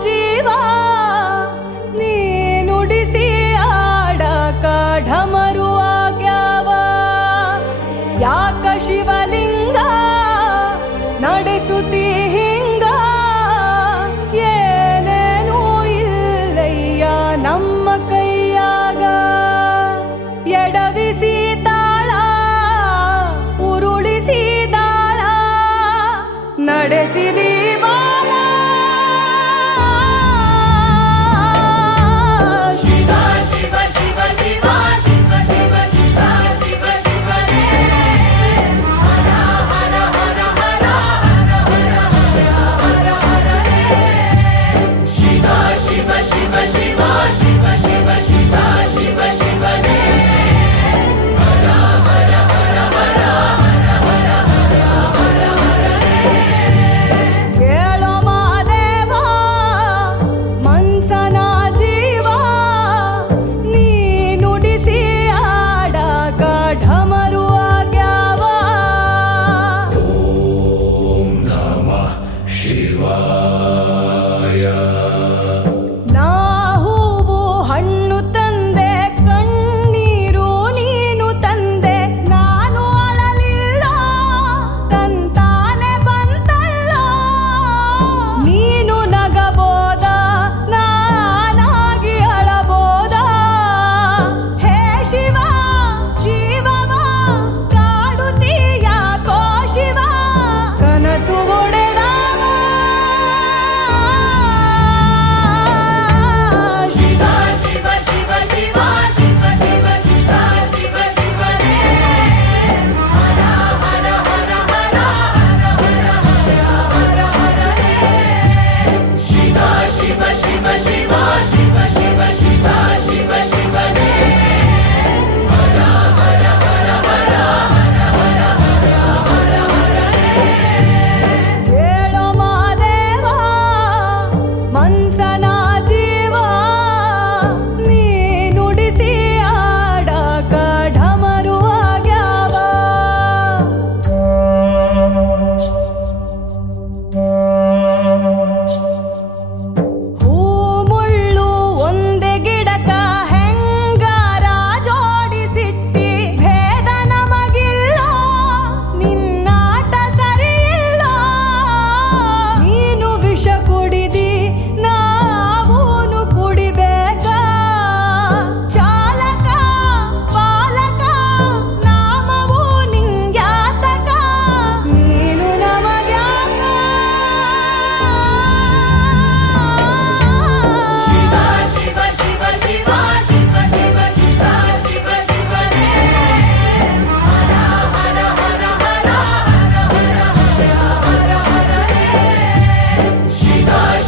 ಜೀವ ನೀನುಡಿಸಿ ಆಡ ಕಾಢಮರು ಆಗ್ಯಾವ ಯಾಕ ಶಿವಲಿಂಗ ನಡೆಸುತ್ತಿ ಹಿಂಗ? ಏನೇನೂ ಇಲ್ಲಯ್ಯ ನಮ್ಮ ಕೈಯಾಗ. ಎಡವಿಸಿ ತಾಳ, ಉರುಳಿಸಿ ತಾಳ, ನಡೆಸಿದಿ Shivaya.